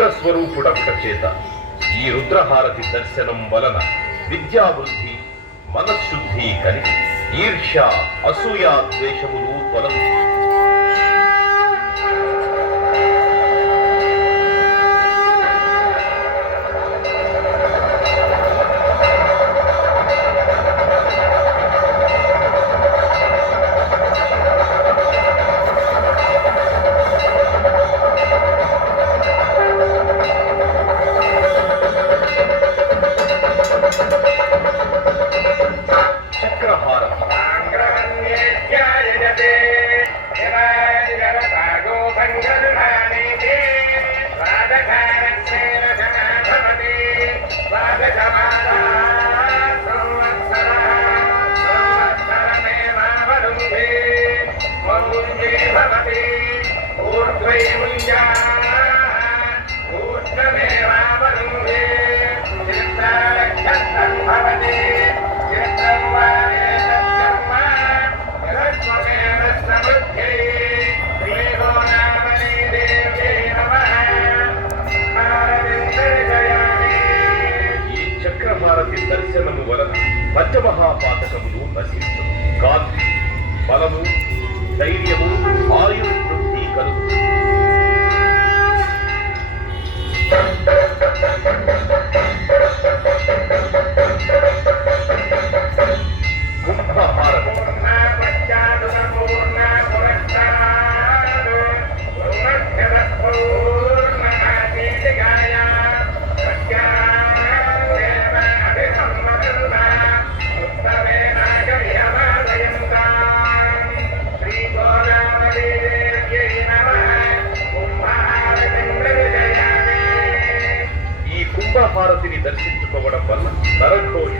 రుద్ర చేత ఈ రుద్రహారతి దర్శనం వలన విద్యావృద్ధి మనశుద్ధి కలిగి ఈర్ష్య అసూయ ద్వేషములు తొలగు. దర్శనము వలన పంచమహాపాతకములు నశించు. కాంతి బలము ధైర్యము ఆయుర్వృద్ధి కలుగు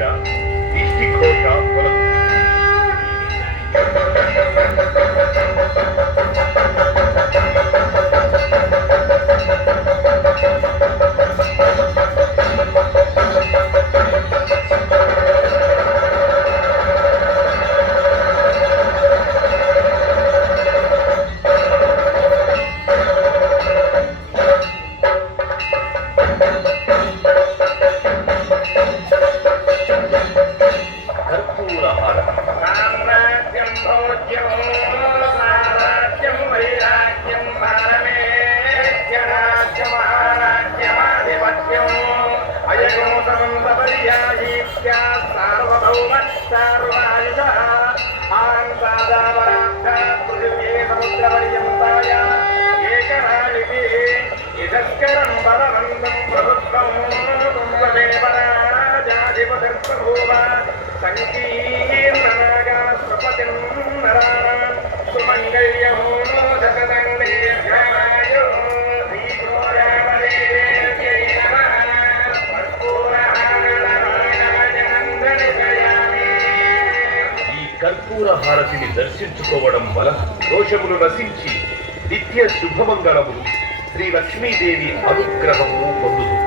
Kilometer, nicht die Kota సమంతపర్యాయీత్యా సార్వభౌమ సర్వాయుష ఆంతాదావరార్థ పృథివీ సముద్రపర్యంతాయ ఏకరాళికి ఇదస్కరం బలవంతం ప్రభుత్వం కుంభదేవరాజాధిపతిర్బభూవ సంకీర్ణనాగా స్వపతిం నరాణాం సుమంగళ్యం శతదం దీర్ఘమాయు భారతిని దర్శించుకోవడం వలన దోషములు నశించి నిత్య శుభమంగళము శ్రీ లక్ష్మీదేవి అనుగ్రహము పొందుతుంది.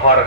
horror